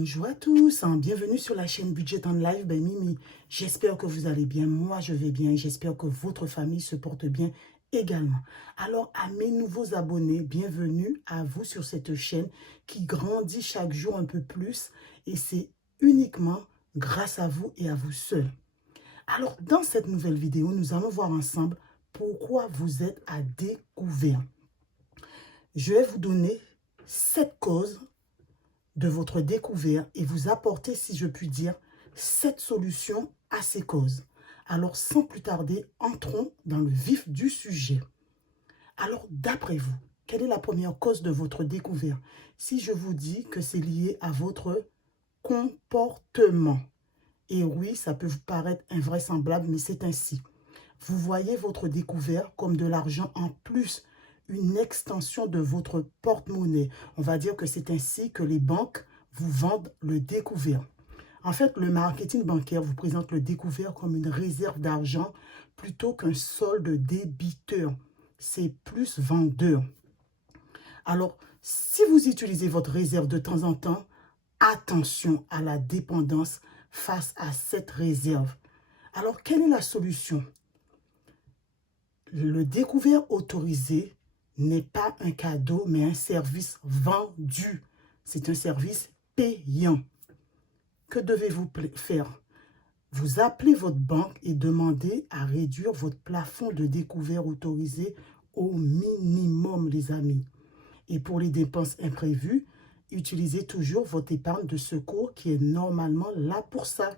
Bonjour à tous, bienvenue sur la chaîne Budget en Live by Mimi. J'espère que vous allez bien, moi je vais bien et j'espère que votre famille se porte bien également. Alors à mes nouveaux abonnés, bienvenue à vous sur cette chaîne qui grandit chaque jour un peu plus et c'est uniquement grâce à vous et à vous seuls. Alors dans cette nouvelle vidéo, nous allons voir ensemble pourquoi vous êtes à découvert. Je vais vous donner 7 causes de votre découvert et vous apporter, si je puis dire, 7 solutions à ces causes. Alors, sans plus tarder, entrons dans le vif du sujet. Alors, d'après vous, quelle est la première cause de votre découvert? Si je vous dis que c'est lié à votre comportement. Et oui, ça peut vous paraître invraisemblable, mais c'est ainsi. Vous voyez votre découvert comme de l'argent en plus, une extension de votre porte-monnaie. On va dire que c'est ainsi que les banques vous vendent le découvert. En fait, le marketing bancaire vous présente le découvert comme une réserve d'argent plutôt qu'un solde débiteur. C'est plus vendeur. Alors, si vous utilisez votre réserve de temps en temps, attention à la dépendance face à cette réserve. Alors, quelle est la solution? Le découvert autorisé n'est pas un cadeau, mais un service vendu. C'est un service payant. Que devez-vous faire? Vous appelez votre banque et demandez à réduire votre plafond de découvert autorisé au minimum, les amis. Et pour les dépenses imprévues, utilisez toujours votre épargne de secours qui est normalement là pour ça.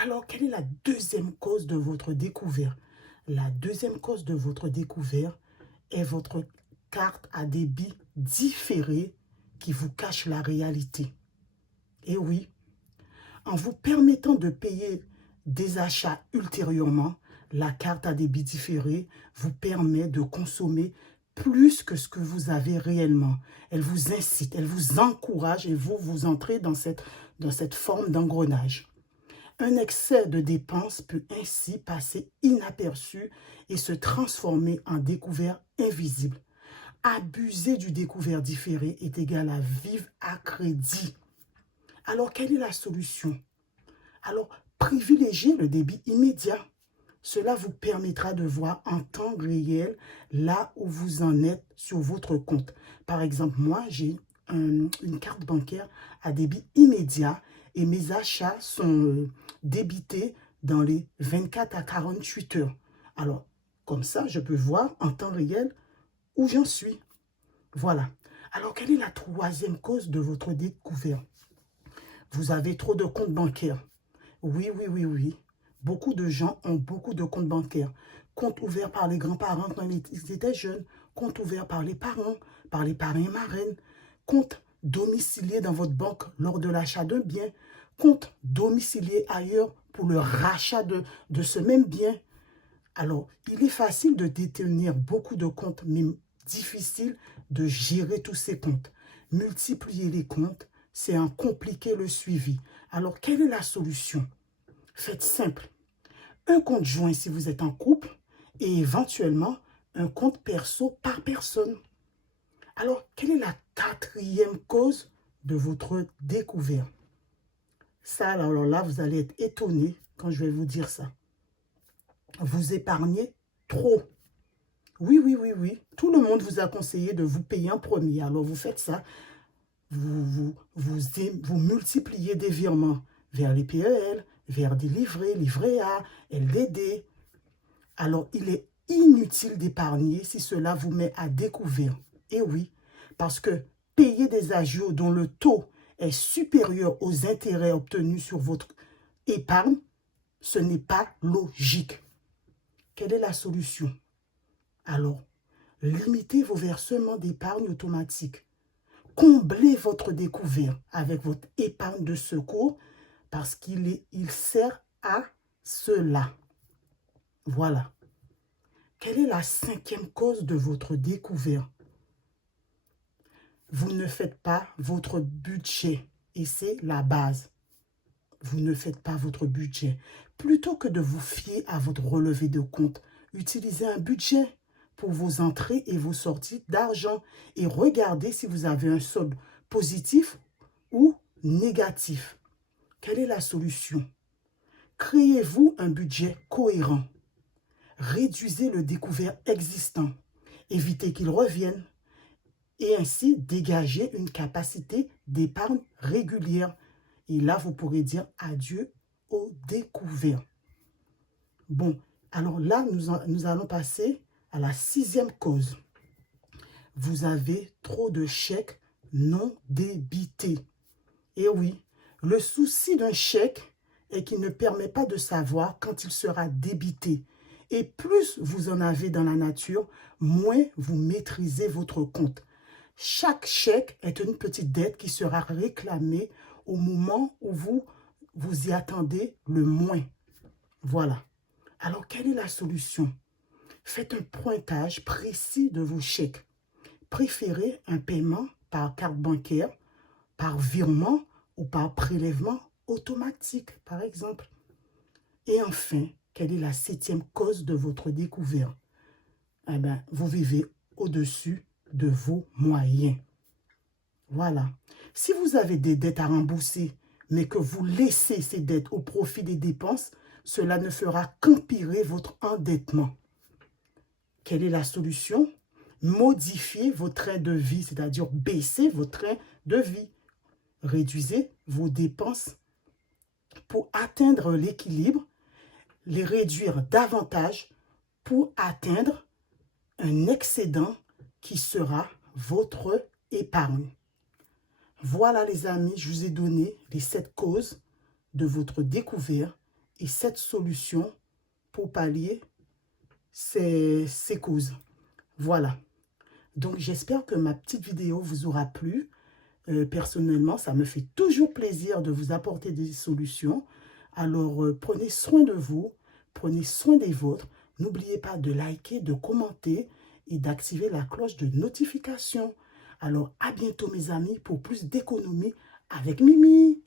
Alors, quelle est la deuxième cause de votre découvert? La deuxième cause de votre découvert est votre carte à débit différé qui vous cache la réalité. Et oui, en vous permettant de payer des achats ultérieurement, la carte à débit différé vous permet de consommer plus que ce que vous avez réellement. Elle vous incite, elle vous encourage et vous entrez dans cette forme d'engrenage. Un excès de dépenses peut ainsi passer inaperçu et se transformer en découvert invisible. Abuser du découvert différé est égal à vivre à crédit. Alors, quelle est la solution? Alors, privilégiez le débit immédiat. Cela vous permettra de voir en temps réel là où vous en êtes sur votre compte. Par exemple, moi, j'ai une carte bancaire à débit immédiat et mes achats sont débités dans les 24 à 48 heures. Alors, comme ça, je peux voir en temps réel où j'en suis. Voilà. Alors, quelle est la troisième cause de votre découvert? Vous avez trop de comptes bancaires. Oui, oui, oui, oui. Beaucoup de gens ont beaucoup de comptes bancaires. Comptes ouverts par les grands-parents quand ils étaient jeunes. Comptes ouverts par les parents et marraines. Comptes domiciliés dans votre banque lors de l'achat d'un bien. Comptes domiciliés ailleurs pour le rachat de ce même bien. Alors, il est facile de détenir beaucoup de comptes, mais difficile de gérer tous ces comptes. Multiplier les comptes, c'est en compliquer le suivi. Alors, quelle est la solution? Faites simple. Un compte joint si vous êtes en couple et éventuellement un compte perso par personne. Alors, quelle est la quatrième cause de votre découvert? Ça, alors là, vous allez être étonné quand je vais vous dire ça. Vous épargnez trop. Oui, oui, oui, oui. Tout le monde vous a conseillé de vous payer en premier. Alors, vous faites ça. Vous multipliez des virements vers les PEL, vers des livrets A, LDD. Alors, il est inutile d'épargner si cela vous met à découvert. Et oui, parce que payer des agios dont le taux est supérieur aux intérêts obtenus sur votre épargne, ce n'est pas logique. Quelle est la solution? Alors, limitez vos versements d'épargne automatique. Comblez votre découvert avec votre épargne de secours parce qu'il sert à cela. Voilà. Quelle est la cinquième cause de votre découvert? Vous ne faites pas votre budget et c'est la base. Vous ne faites pas votre budget. Plutôt que de vous fier à votre relevé de compte, utilisez un budget pour vos entrées et vos sorties d'argent et regardez si vous avez un solde positif ou négatif. Quelle est la solution? Créez-vous un budget cohérent. Réduisez le découvert existant. Évitez qu'il revienne. Et ainsi dégager une capacité d'épargne régulière. Et là, vous pourrez dire adieu au découvert. Bon, alors là, nous allons passer à la 6e cause. Vous avez trop de chèques non débités. Et oui, le souci d'un chèque est qu'il ne permet pas de savoir quand il sera débité. Et plus vous en avez dans la nature, moins vous maîtrisez votre compte. Chaque chèque est une petite dette qui sera réclamée au moment où vous y attendez le moins. Voilà. Alors, quelle est la solution? Faites un pointage précis de vos chèques. Préférez un paiement par carte bancaire, par virement ou par prélèvement automatique, par exemple. Et enfin, quelle est la 7e cause de votre découvert? Eh bien, vous vivez au-dessus de vos moyens. Voilà. Si vous avez des dettes à rembourser, mais que vous laissez ces dettes au profit des dépenses, cela ne fera qu'empirer votre endettement. Quelle est la solution? Modifiez vos trains de vie, c'est-à-dire baissez vos trains de vie. Réduisez vos dépenses pour atteindre l'équilibre, les réduire davantage pour atteindre un excédent qui sera votre épargne. Voilà les amis, je vous ai donné les 7 causes de votre découvert et 7 solutions pour pallier ces causes. Voilà. Donc j'espère que ma petite vidéo vous aura plu. Personnellement, ça me fait toujours plaisir de vous apporter des solutions. Alors prenez soin de vous, prenez soin des vôtres. N'oubliez pas de liker, de commenter et d'activer la cloche de notification. Alors, à bientôt mes amis pour plus d'économie avec Mimi.